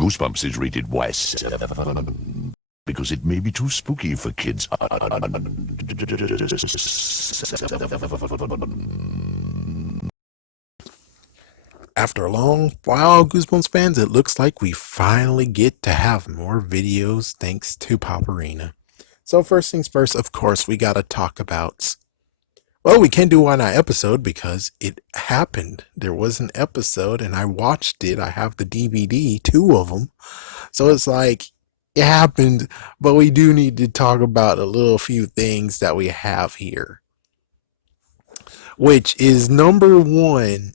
Goosebumps is rated West because it may be too spooky for kids. After a long while, Goosebumps fans, it looks like we finally get to have more videos thanks to PopArena. So first things first, of course, we gotta talk about, well, we can't do one episode because it happened. There was an episode and I watched it. I have the DVD, 2 of them. So it's like, it happened, but we do need to talk about a little few things that we have here. Which is number one,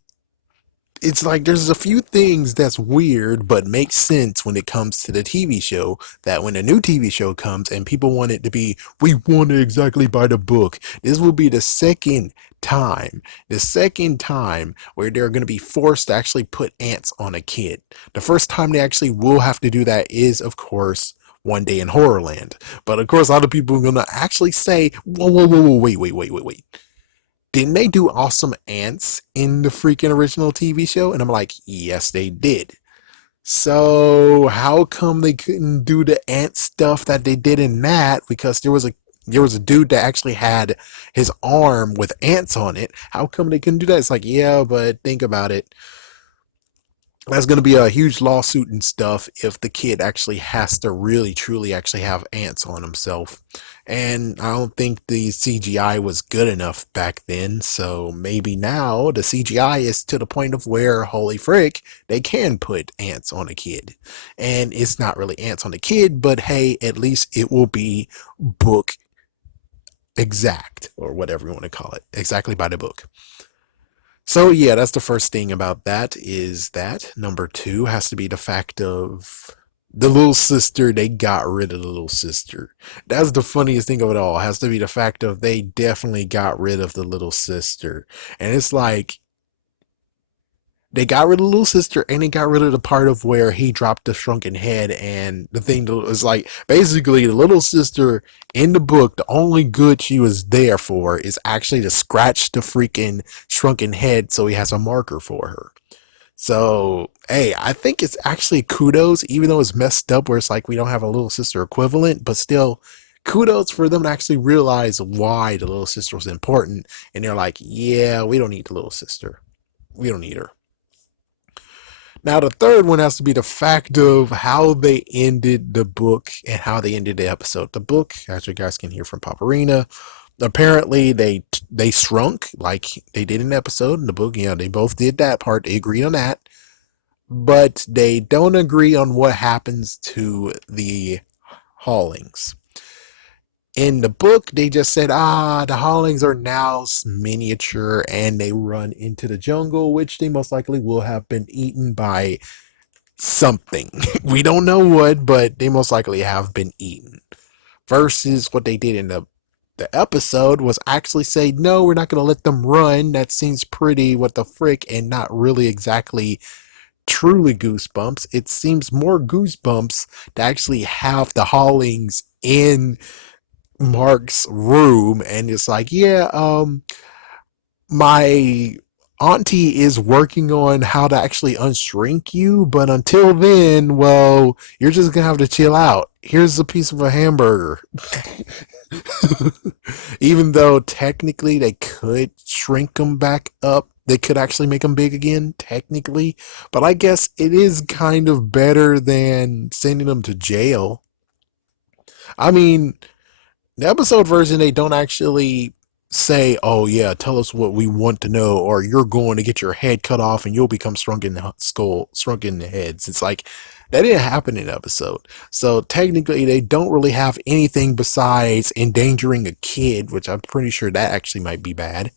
it's like there's a few things that's weird but makes sense when it comes to the TV show, that when a new TV show comes and people want it to be, we want it exactly by the book. This will be the second time where they're going to be forced to actually put ants on a kid. The first time they actually will have to do that is, of course, One Day in Horrorland. But of course, a lot of people are going to actually say, whoa, wait. Didn't they do Awesome Ants in the freaking original TV show? And I'm like, yes, they did. So how come they couldn't do the ant stuff that they did in that? Because there was a dude that actually had his arm with ants on it. How come they couldn't do that? It's like, yeah, but think about it. That's going to be a huge lawsuit and stuff if the kid actually has to really truly actually have ants on himself. And I don't think the CGI was good enough back then, so maybe now the CGI is to the point of where, holy frick, they can put ants on a kid. And it's not really ants on a kid, but hey, at least it will be book exact, or whatever you want to call it, exactly by the book. So yeah, that's the first thing about that, is that. Number two has to be the fact of the little sister. They got rid of the little sister. That's the funniest thing of it all. It has to be the fact of they definitely got rid of the little sister. And it's like, they got rid of the little sister and they got rid of the part of where he dropped the shrunken head. And the thing was like, basically the little sister in the book, the only good she was there for is actually to scratch the freaking shrunken head so he has a marker for her. So, hey, I think it's actually kudos, even though it's messed up where it's like we don't have a little sister equivalent, but still kudos for them to actually realize why the little sister was important. And they're like, yeah, we don't need the little sister. We don't need her. Now, the third one has to be the fact of how they ended the book and how they ended the episode. The book, as you guys can hear from PopArena, apparently they shrunk like they did in the episode. In the book, yeah, they both did that part. They agreed on that. But they don't agree on what happens to the Haulings. In the book, they just said, the Haulings are now miniature and they run into the jungle, which they most likely will have been eaten by something. We don't know what, but they most likely have been eaten. Versus what they did in the episode was actually say, no, we're not going to let them run. That seems pretty what the frick, and not really exactly truly Goosebumps. It seems more Goosebumps to actually have the Haulings in Mark's room, and it's like, yeah, my auntie is working on how to actually unshrink you, but until then, well, you're just gonna have to chill out. Here's a piece of a hamburger. Even though technically they could shrink them back up, they could actually make them big again, technically, but I guess it is kind of better than sending them to jail. I mean, the episode version, they don't actually say, oh yeah, tell us what we want to know, or you're going to get your head cut off and you'll become shrunk in the heads. It's like, that didn't happen in the episode. So technically, they don't really have anything besides endangering a kid, which I'm pretty sure that actually might be bad.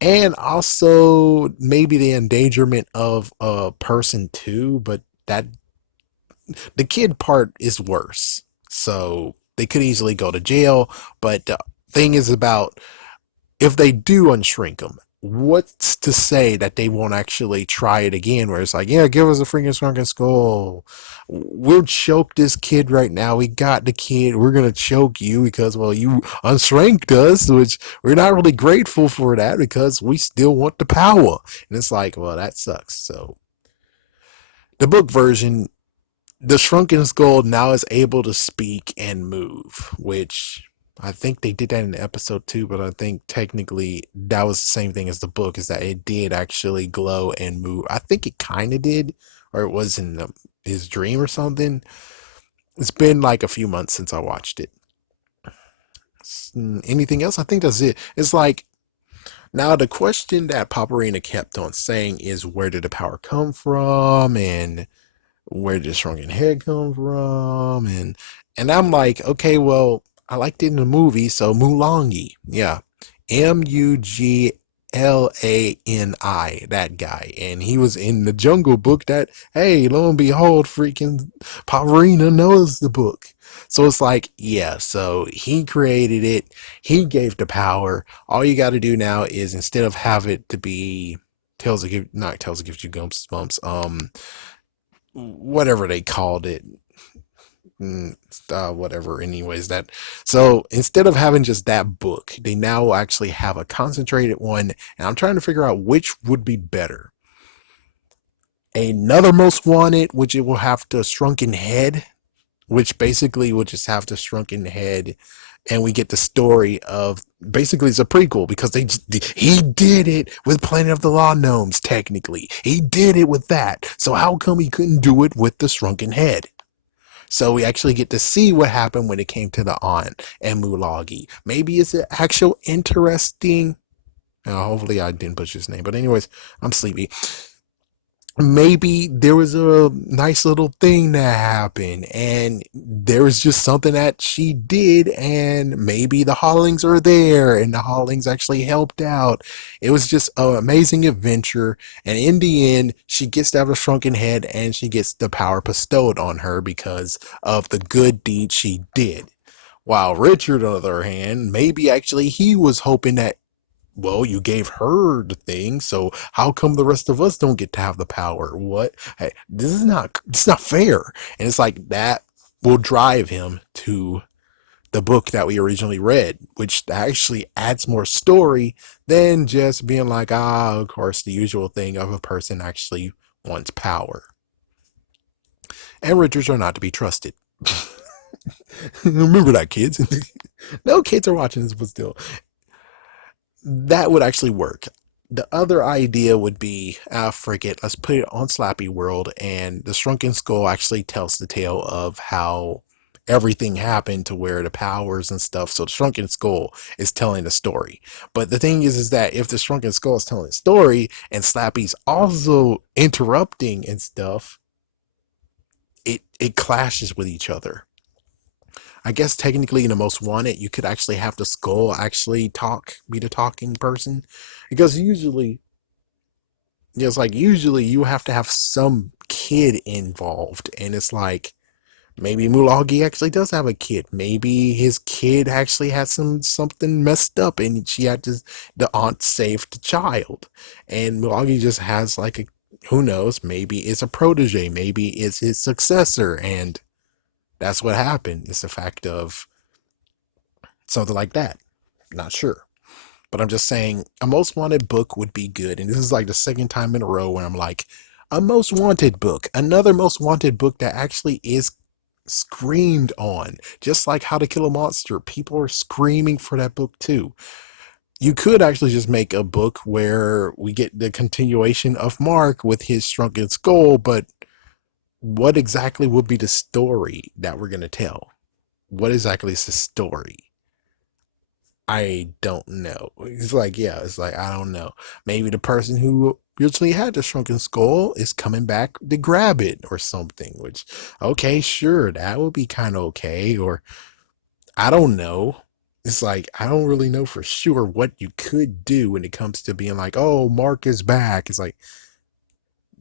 And also maybe the endangerment of a person too, but that the kid part is worse. So they could easily go to jail. But the thing is about, if they do unshrink them, what's to say that they won't actually try it again? Where it's like, yeah, give us a freaking shrunken skull. We'll choke this kid right now. We got the kid. We're going to choke you because, well, you unshrinked us, which we're not really grateful for that because we still want the power. And it's like, well, that sucks. So the book version, The Shrunken Skull now is able to speak and move, which I think they did that in episode 2, but I think technically that was the same thing as the book, is that it did actually glow and move. I think it kind of did, or it was in his dream or something. It's been like a few months since I watched it. Anything else? I think that's it. It's like, now the question that PopArena kept on saying is, where did the power come from? And where did Shrunken Head come from? And I'm like, okay, well, I liked it in the movie, so Mulangi, yeah, Muglani, that guy, and he was in the Jungle Book. That, hey, lo and behold, freaking Pavarina knows the book. So it's like, yeah, so he created it, he gave the power. All you got to do now is, instead of have it to be Tales of Give, not Tales of Gives You Goosebumps, whatever they called it, whatever, anyways, that, so instead of having just that book, they now actually have a concentrated one, and I'm trying to figure out which would be better. Another Most Wanted, which it will have the Shrunken Head, which basically would just have the Shrunken Head, and we get the story of, basically it's a prequel, because he did it with Planet of the Law Gnomes. Technically he did it with that, so how come he couldn't do it with the Shrunken Head? So we actually get to see what happened when it came to the aunt and Mulagi. Maybe it's an actual interesting, hopefully I didn't butcher his name, but anyways, I'm sleepy. Maybe there was a nice little thing that happened, and there was just something that she did, and maybe the Hollings are there, and the Hollings actually helped out. It was just an amazing adventure, and in the end, she gets to have a Shrunken Head, and she gets the power bestowed on her because of the good deed she did. While Richard, on the other hand, maybe actually he was hoping that, well, you gave her the thing, so how come the rest of us don't get to have the power? What? Hey, it's not fair. And it's like that will drive him to the book that we originally read, which actually adds more story than just being like, of course, the usual thing of a person actually wants power. And Richards are not to be trusted. Remember that, kids. No kids are watching this, but still, that would actually work. The other idea would be, frick it, let's put it on Slappy World, and the Shrunken Skull actually tells the tale of how everything happened to where the powers and stuff. So the Shrunken Skull is telling the story. But the thing is that if the Shrunken Skull is telling the story and Slappy's also interrupting and stuff, it clashes with each other. I guess technically in the Most Wanted, you could actually have the skull actually be the talking person, because usually, yeah, it's like usually you have to have some kid involved, and it's like maybe Mulagi actually does have a kid. Maybe his kid actually had something messed up, and she had to, the aunt saved the child, and Mulagi just has like a, who knows, maybe it's a protege, maybe it's his successor, and that's what happened. It's the fact of something like that. Not sure. But I'm just saying a Most Wanted book would be good. And this is like the second time in a row where I'm like, a Most Wanted book. Another Most Wanted book that actually is screamed on. Just like How to Kill a Monster. People are screaming for that book too. You could actually just make a book where we get the continuation of Mark with his Shrunken Skull, but what exactly would be the story that we're going to tell? What exactly is the story? I don't know. It's like, yeah, it's like, I don't know. Maybe the person who originally had the Shrunken Skull is coming back to grab it or something, which, okay, sure, that would be kind of okay. Or, I don't know. It's like, I don't really know for sure what you could do when it comes to being like, oh, Mark is back. It's like,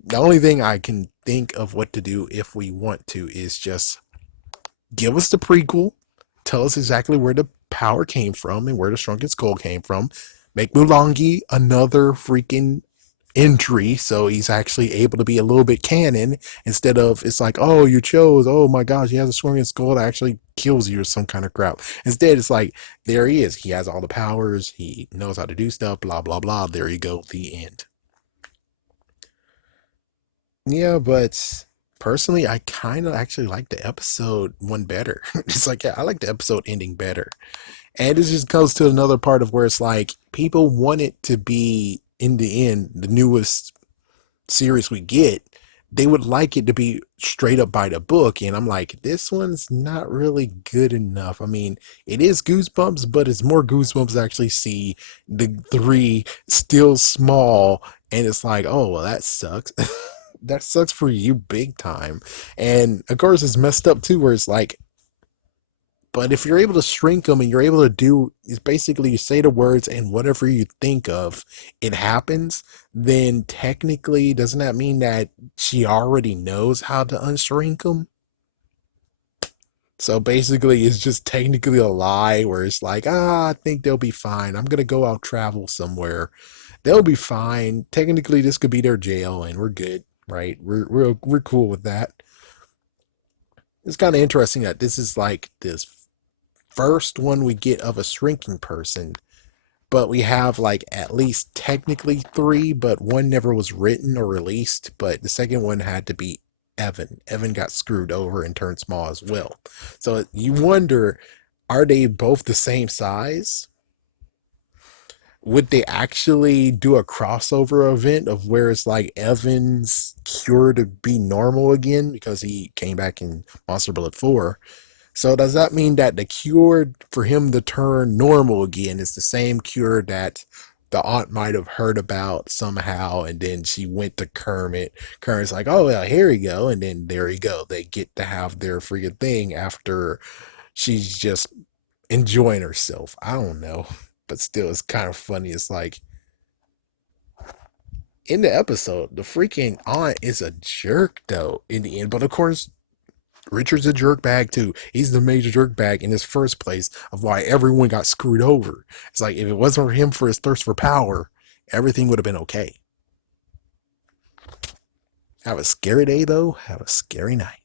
the only thing I can think of what to do if we want to is just give us the prequel, tell us exactly where the power came from and where the Shrunken Skull came from. Make Mulangi another freaking entry, so he's actually able to be a little bit canon, instead of it's like, oh, you chose, oh my gosh, he has a Shrunken Skull that actually kills you or some kind of crap. Instead, it's like, there he is. He has all the powers. He knows how to do stuff, blah, blah, blah. There you go. The end. Yeah, but Personally, I kind of actually like the episode one better. It's like, yeah, I like the episode ending better. And it just goes to another part of where it's like people want it to be, in the end, the newest series we get. They would like it to be straight up by the book. And I'm like, this one's not really good enough. I mean, it is Goosebumps, but it's more Goosebumps to actually see the three still small. And it's like, oh, well, that sucks. That sucks for you big time. And of course, it's messed up too, where it's like, but if you're able to shrink them and you're able to do, is basically you say the words and whatever you think of, it happens, then technically, doesn't that mean that she already knows how to unshrink them? So basically, it's just technically a lie where it's like, I think they'll be fine. I'm going to go out travel somewhere. They'll be fine. Technically, this could be their jail and we're good, right? We're cool with that. It's kind of interesting that this is like this first one we get of a shrinking person, but we have like at least technically three, but one never was written or released. But the second one had to be Evan. Evan got screwed over and turned small as well. So you wonder, are they both the same size? Would they actually do a crossover event of where it's like Evan's cured to be normal again because he came back in Monster Blood 4? So does that mean that the cure for him to turn normal again is the same cure that the aunt might have heard about somehow, and then she went to Kermit. Kermit's like, oh, well, here you go. And then there you go. They get to have their freaking thing after she's just enjoying herself. I don't know. But still, it's kind of funny. It's like, in the episode, the freaking aunt is a jerk, though, in the end. But of course, Richard's a jerk bag too. He's the major jerk bag in his first place of why everyone got screwed over. It's like, if it wasn't for him for his thirst for power, everything would have been okay. Have a scary day though. Have a scary night.